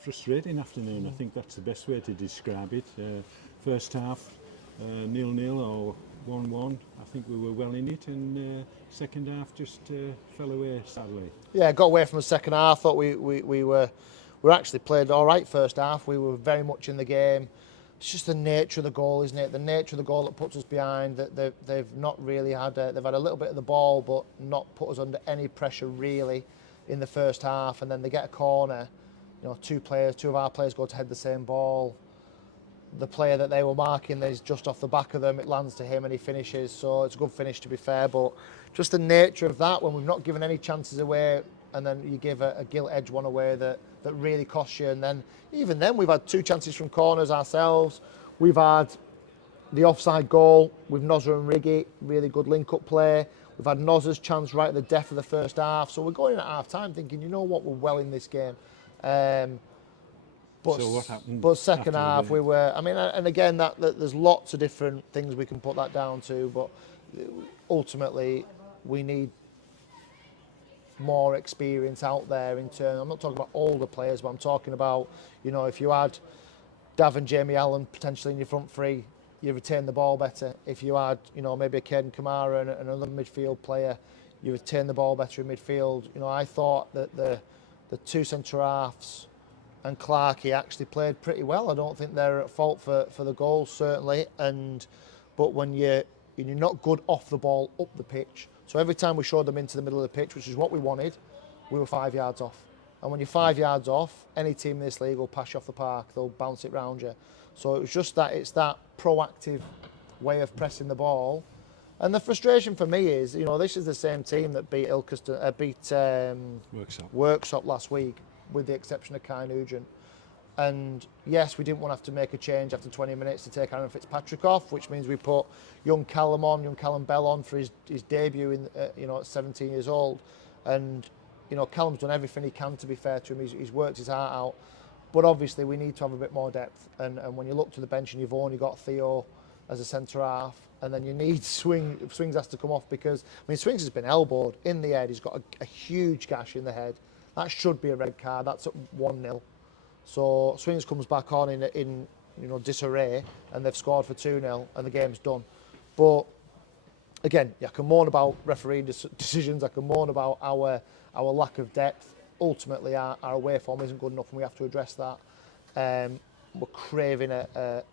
Frustrating afternoon. I think that's the best way to describe it. First half 0-0 or 1-1. I think we were well in it, and second half just fell away sadly. Yeah, got away from the second half. Thought we were actually played all right first half. We were very much in the game. It's just the nature of the goal, isn't it? The nature of the goal that puts us behind. That they've not really had. They've had a little bit of the ball, but not put us under any pressure really in the first half. And then they get a corner. You know, two of our players go to head the same ball. The player that they were marking is just off the back of them. It lands to him and he finishes. So it's a good finish, to be fair. But just the nature of that, when we've not given any chances away, and then you give a gilt-edged one away that really costs you. And then even then, we've had 2 chances from corners ourselves. We've had the offside goal with Nozza and Riggy, really good link-up play. We've had Nozza's chance right at the death of the first half. So we're going at half-time thinking, you know what, we're well in this game. So what happened? But second half we were. I mean, and again, that there's lots of different things we can put that down to. But ultimately, we need more experience out there in terms. I'm not talking about older players, but I'm talking about, you know, if you had Dav and Jamie Allen potentially in your front three, you retain the ball better. If you had, you know, maybe a Caden Kamara and another midfield player, you retain the ball better in midfield. You know, I thought that the 2 centre halves and Clarkey actually played pretty well. I don't think they're at fault for the goals, certainly. But when you're not good off the ball, up the pitch. So every time we showed them into the middle of the pitch, which is what we wanted, we were 5 yards off. And when you're 5 yards off, any team in this league will pass you off the park. They'll bounce it round you. So it was just that, it's that proactive way of pressing the ball. And the frustration for me is, you know, this is the same team that beat Worksop last week, with the exception of Kai Nugent. And yes, we didn't want to have to make a change after 20 minutes to take Aaron Fitzpatrick off, which means we put young Callum Bell on for his debut in, you know, at 17 years old. And, you know, Callum's done everything he can, to be fair to him. He's worked his heart out. But obviously we need to have a bit more depth. And when you look to the bench and you've only got Theo as a centre half, and then you need Swings has to come off because, I mean, Swings has been elbowed in the head. He's got a huge gash in the head. That should be a red card. That's at 1-0. So Swings comes back on in you know, disarray, and they've scored for 2-0, and the game's done. But again, I can moan about refereeing decisions. I can moan about our lack of depth. Ultimately, our away form isn't good enough, and we have to address that. We're craving a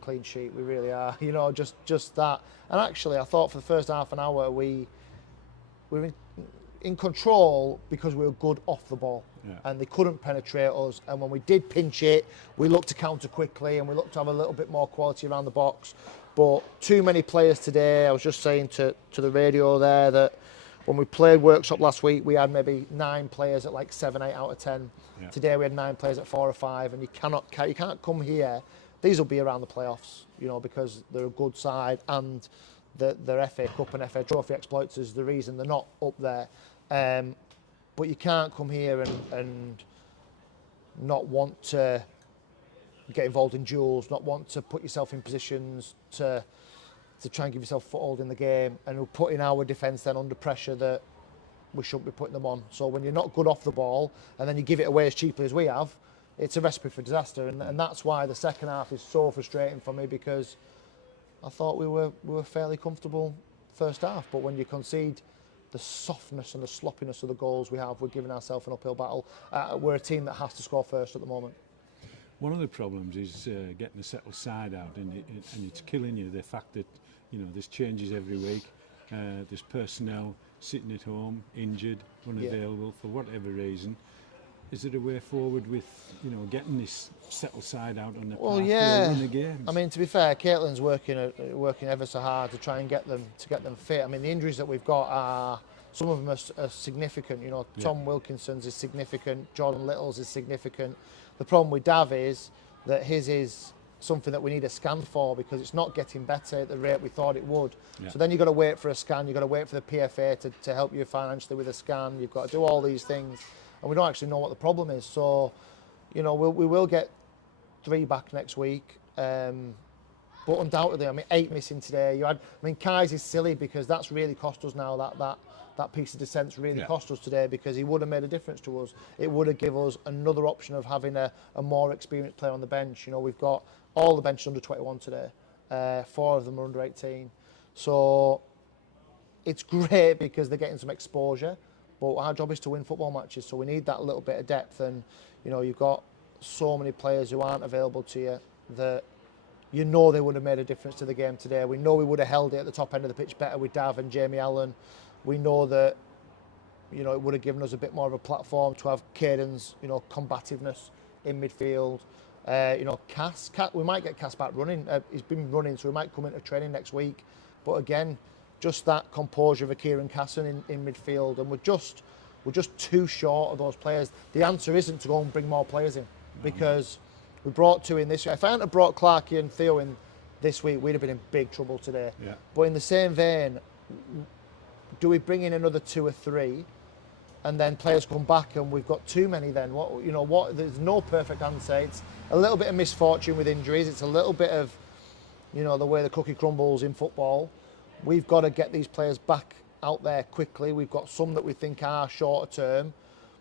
clean sheet. We really are. You know, just that. And actually, I thought for the first half an hour we were in control because we were good off the ball, and they couldn't penetrate us. And when we did pinch it, we looked to counter quickly, and we looked to have a little bit more quality around the box. But too many players today. I was just saying to the radio there that when we played Workshop last week, we had maybe 9 players at like 7, 8 out of 10. Yeah. Today we had 9 players at 4 or 5, and you can't come here. These will be around the playoffs, you know, because they're a good side, and their FA Cup and FA Trophy exploits is the reason they're not up there. But you can't come here and not want to get involved in duels, not want to put yourself in positions to try and give yourself a foothold in the game, and we're putting our defence then under pressure that we shouldn't be putting them on. So when you're not good off the ball and then you give it away as cheaply as we have, it's a recipe for disaster. And that's why the second half is so frustrating for me, because I thought we were fairly comfortable first half, but when you concede the softness and the sloppiness of the goals we have, we're giving ourselves an uphill battle. We're a team that has to score first at the moment. One of the problems is getting a settled side out, and it's killing you, the fact that, you know, there's changes every week. There's personnel sitting at home, injured, unavailable for whatever reason. Is there a way forward with, you know, getting this settled side out on the path to win the games? I mean, to be fair, Caitlin's working ever so hard to try and get them fit. I mean, the injuries that we've got are, some of them are significant. You know, Tom Wilkinson's is significant, Jordan Little's is significant. The problem with Dav is that his is something that we need a scan for, because it's not getting better at the rate we thought it would. Yeah. So then you've got to wait for a scan, you've got to wait for the PFA to help you financially with a scan, you've got to do all these things, and we don't actually know what the problem is. So, you know, we will get 3 back next week, but But undoubtedly, I mean, 8 missing today. Kai's is silly because that's really cost us now. That piece of dissent's really cost us today because he would have made a difference to us. It would have given us another option of having a more experienced player on the bench. You know, we've got all the bench under 21 today. 4 of them are under 18. So it's great because they're getting some exposure. But our job is to win football matches, so we need that little bit of depth. And you know, you've got so many players who aren't available to you that you know they would have made a difference to the game today. We know we would have held it at the top end of the pitch better with Dav and Jamie Allen. We know that, you know, it would have given us a bit more of a platform to have Caden's, you know, combativeness in midfield. You know, Cass, we might get Cass back running. He's been running, so he might come into training next week. But again, just that composure of a Kieran Casson in midfield, and we're just too short of those players. The answer isn't to go and bring more players in, because we brought 2 in this week. If I hadn't brought Clarkey and Theo in this week, we'd have been in big trouble today. Yeah. But in the same vein, do we bring in another 2 or 3, and then players come back and we've got too many? Then what? There's no perfect answer. It's a little bit of misfortune with injuries. It's a little bit of, you know, the way the cookie crumbles in football. We've got to get these players back out there quickly. We've got some that we think are shorter term,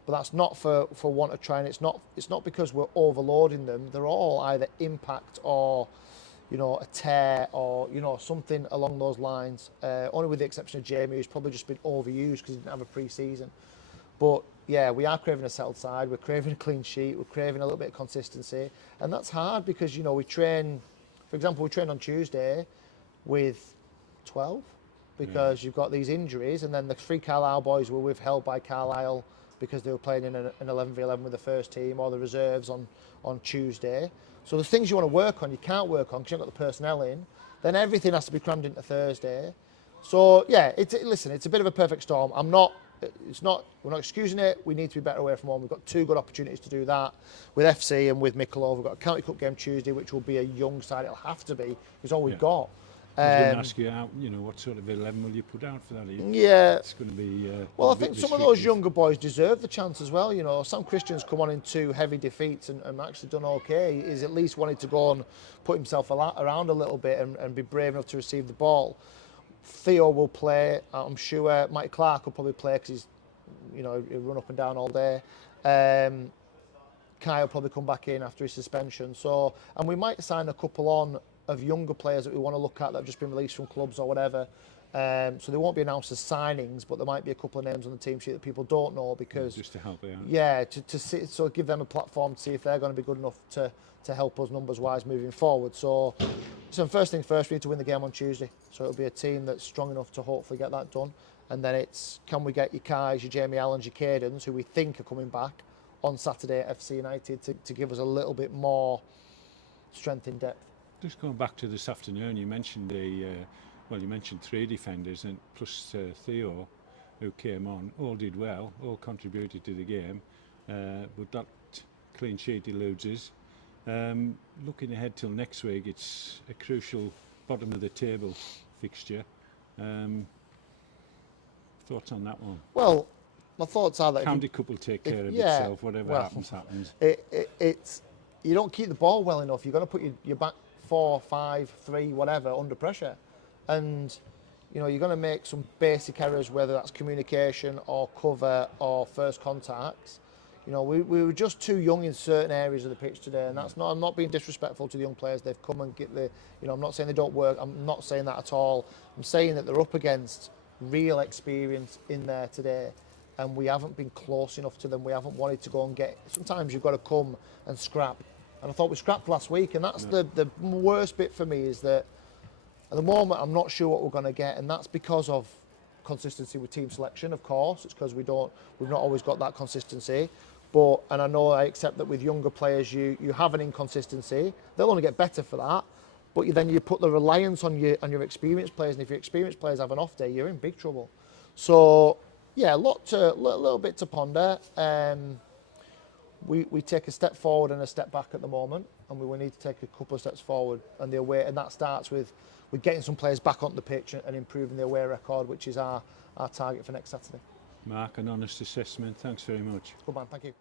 but that's not for want of trying. It's not because we're overloading them. They're all either impact or, you know, a tear or, you know, something along those lines. Only with the exception of Jamie, who's probably just been overused because he didn't have a pre-season. But yeah, we are craving a settled side. We're craving a clean sheet. We're craving a little bit of consistency, and that's hard because, you know, we train. For example, we trained on Tuesday with 12 because you've got these injuries, and then the 3 Carlisle boys were withheld by Carlisle because they were playing in an 11v11 with the first team or the reserves on Tuesday. So there's things you want to work on, you can't work on because you've got the personnel in. Then everything has to be crammed into Thursday. So yeah, listen, it's a bit of a perfect storm. We're not excusing it. We need to be better away from home. We've got 2 good opportunities to do that with FC and with Mickle. We've got a County Cup game Tuesday, which will be a young side. It'll have to be. It's all we've got. I was going to ask you, you know, what sort of 11 will you put out for that? It's going to be. Well, I think some of those younger boys deserve the chance as well. You know, Sam Christian's come on in 2 heavy defeats and actually done okay. He's at least wanted to go and put himself around a little bit and be brave enough to receive the ball. Theo will play, I'm sure. Mike Clark will probably play because he's, you know, he'll run up and down all day. Kai will probably come back in after his suspension. So, and we might sign a couple on of younger players that we want to look at that have just been released from clubs or whatever. So they won't be announced as signings, but there might be a couple of names on the team sheet that people don't know because just to help out. Yeah, to see, so give them a platform to see if they're going to be good enough to help us numbers wise moving forward. So first things first, we need to win the game on Tuesday. So it'll be a team that's strong enough to hopefully get that done. And then it's, can we get your Kais, your Jamie Allens, your Cadens, who we think are coming back on Saturday at FC United to give us a little bit more strength in depth. Just going back to this afternoon, you mentioned you mentioned 3 defenders and plus Theo, who came on. All did well, all contributed to the game, but that clean sheet eludes us. Looking ahead till next week, it's a crucial bottom of the table fixture. Thoughts on that one? Well, my thoughts are that County Cup will take care of itself. Whatever happens. It's you don't keep the ball well enough. You're going to put your back 4, 5, 3, whatever under pressure, and you know you're going to make some basic errors, whether that's communication or cover or first contacts. You know, we were just too young in certain areas of the pitch today, and that's not. I'm not being disrespectful to the young players. They've come and get the. You know, I'm not saying they don't work. I'm not saying that at all. I'm saying that they're up against real experience in there today, and we haven't been close enough to them. We haven't wanted to go and get. Sometimes you've got to come and scrap. And I thought we scrapped last week, and that's the worst bit for me is that at the moment I'm not sure what we're going to get, and that's because of consistency with team selection. Of course, it's because we've not always got that consistency. But and I know I accept that with younger players you have an inconsistency. They'll only get better for that. But then you put the reliance on your experienced players, and if your experienced players have an off day, you're in big trouble. So yeah, a little bit to ponder. We take a step forward and a step back at the moment, and we will need to take a couple of steps forward. And the away, and that starts with getting some players back onto the pitch and improving the away record, which is our target for next Saturday. Mark, an honest assessment. Thanks very much. Good man, thank you.